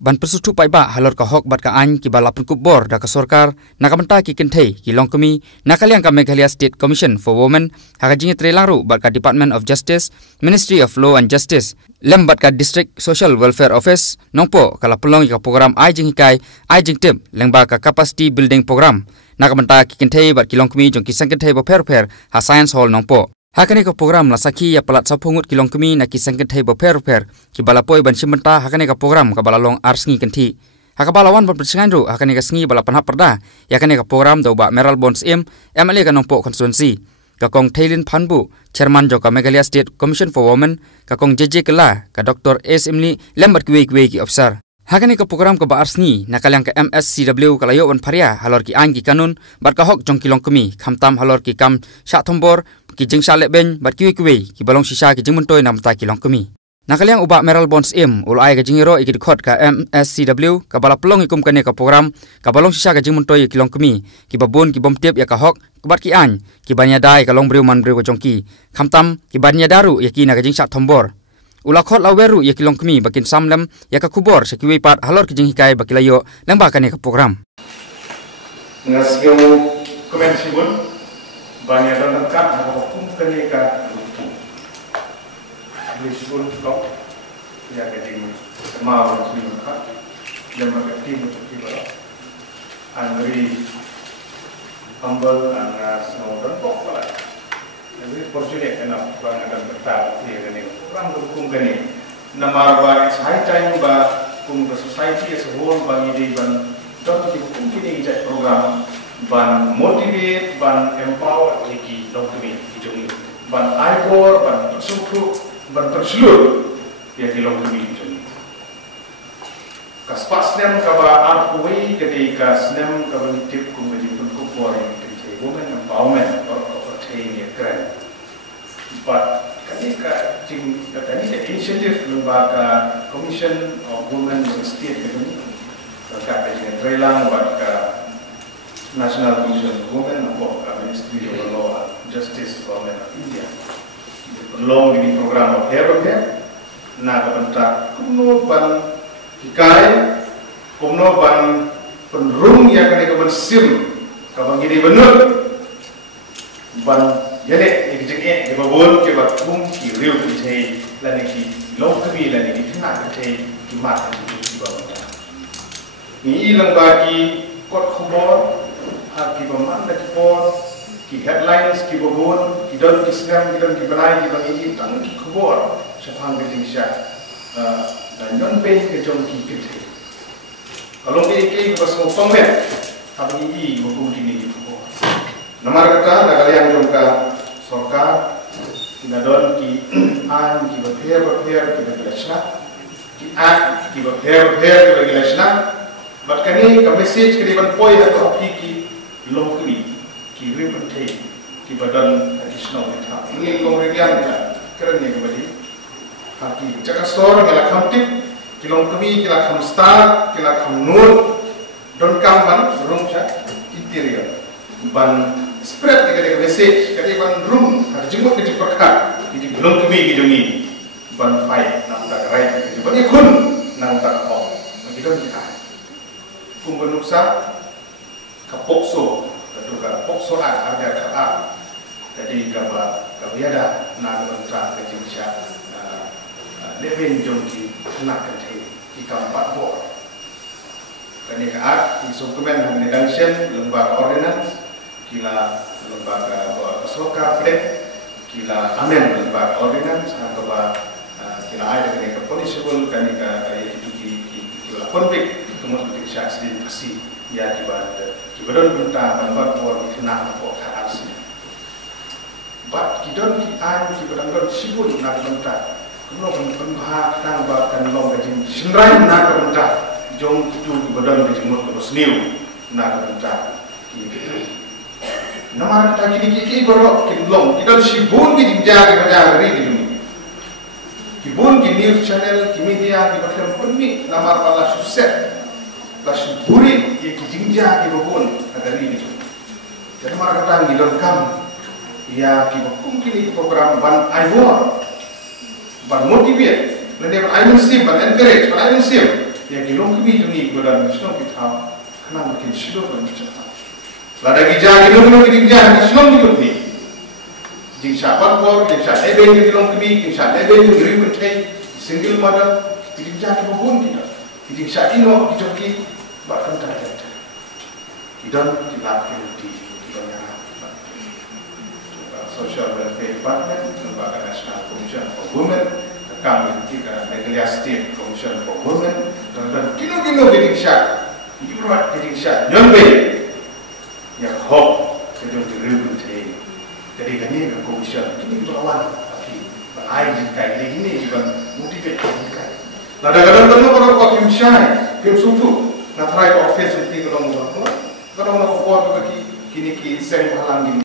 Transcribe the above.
ban persutu paiba halor ka hok bat ka an ki balapun kubor da ka sorkar nakamenta ki kenthei ki longkami nakaliang ka Meghalaya State Commission for Women hagajing trelaru bat ka Department of Justice, Ministry of Law and Justice, lem bat ka District Social Welfare Office nongpo kala pelong ka program ai jing hikai ai jing tip lengba ka capacity building program nakamenta ki kenthei bat ki longkami jong ki sangkenthei bo pher ha science hall nongpo hakane ka program la sakhi ya palat sapungut ki longkami na ki sangkenthei bo pher ki balapoi ban simenta hakane ka program ka balalong arsngi kenti hakabalawan ban persinganru hakane ka sngi bala panhap perda yakane ka program do ba meral bonds MLA ka nongpo constituency ka kong Thailin Phanbu chairman jo ka Meghalaya State Commission for Women ka kong JJ Kala ka Dr. S Imli lembat ki officer hakane ka program ka ba arsngi nakalang ka MSCW kalayo ban pharia halor ki ang ki kanun bat ka hok jong ki longkami khamtam halor ki kam sha thombor ki jing sha leben bat ki ki balong sisa ki jing muntoy namta ki longkami nakaliang uba meral bonds ulai ka jingiro iki khot ka MSCW ka bala pelong ikum kane ka program ka balong sisa ka jing muntoy ki longkami ki babun ki bomtep ya ka hok bat ki an ki banya dai ka long breu man breu jongki khamtam ki banya daru ya ki na ka jing sha thombor ulakot laweru ya ki longkami bakin samlem ya ka kubor sa ki pat halor ki jing hikai bakilayo lengba kane ka program ngasyo komen sibun banyak dan dekat ada hukum kenika Lisbon kau ya keting mau sibun kat dan mengerti untuk kita angri humble angas no dan pokok lah jadi fortunate enough banyak dan bertap dia kening orang hukum kening nama ba it's high time ba hukum society as a whole bagi di ban doktor hukum kening ijat program ban motivate ban empower iki longkami hijungi ban aibor ban persutu ban perselur ya di longkami hijungi kaspas nem kaba arpui ketika snem kaba tip kumedi pun yang kecil women empowerment or pertain ya keren but ketika jing katanya initiative lembaga commission of women in state ini berkat dengan trelang buat ke National Commission for Women of Ministry of Law and Justice for Women of India. Long ini program of hair, na kebentak kumno ban hikai, kumno ban penrung yang kena keben sim, kabang ini benar, ban jadi ikjeng di babon kebat kum kiriu kecai, lani ki long kami lani ki tengah kecai ki mat di babon. Ini lembaga kot kubor ki baman da kipor ki headlines ki babon ki don ki snam ki don ki banai ki bang ini tang ki khobor saphang ke sha dan non pe ke jong ki kete kalau ke bas mo pangmet tapi ini hukum ini khobor nomor kata da kalian jong ka sarkar ki don ki an ki bapher ki beglashna ki an ki bapher ki beglashna bat kani ka message ke ban poi atau ki longkami ki ripentai ki badan additional kita ini kongregian ya keren yang kembali haki jaga store ngala kamtip ki longkami ki la kam star ki la kam nur don kamban room chat interior ban spread ke message ke ban room har jingok ke perka ki longkami ki jongi ban fight nam tak right ki ban ikun nam tak ho ki don kita kumpul nuksa kapokso ketuga pokso ada kata jadi kabiada na kontra kejimsya leben jongki nak kete kita empat bor kani kaat di dokumen menedangsen lembaga ordinance kila lembaga soka pred kila amen lembaga ordinance atau kila ada kani ke punishable kani itu kila konflik kemudian syaksri pasti ya kibadon punta banbat bor kena ko khas bat kidon ki an kibadon sibun na punta kuno penbah tang ba kan long gajin sinrai na punta jong tu kibadon gajin mot ko sniu na punta ki namar ta ki borok ki long kidon sibun ki jaga bajar ri ki kibun ki news channel ki media ki bakam punmi namar pala sukses Lasu buri ia kijingja ki babon agari itu. Jadi mara kata ngidon kam ia ki bakum kini program ban aibor ban motivate, lende ban aim sim ban encourage ban aim sim ya gilong kami juni godan nasional kita kenal makin sido dan cepat. Lada gija gilong gija nasional kita ni. Jing sahabat bor, jing sahabat ebe gilong kami, jing sahabat ebe tu ngeri penting single mother, jing sahabat kebun kita, jing sahabat ino kita ki bahkan tak ada. Kita tidak kiri kita nyara. Social Welfare Department, Lembaga National Commission for Women, kami juga Negara State Commission for Women, dan kilo-kilo geding syak, iurat geding syak, nyampe yang hok kedua diribu tadi. Jadi kami ke commission ini berlawan, tapi berlain jika ini juga motivate jika. Lada kadang-kadang kalau kau kim syai, kim sutu, nak try office seperti kalau mau, kalau nak buat bagi kini seng halang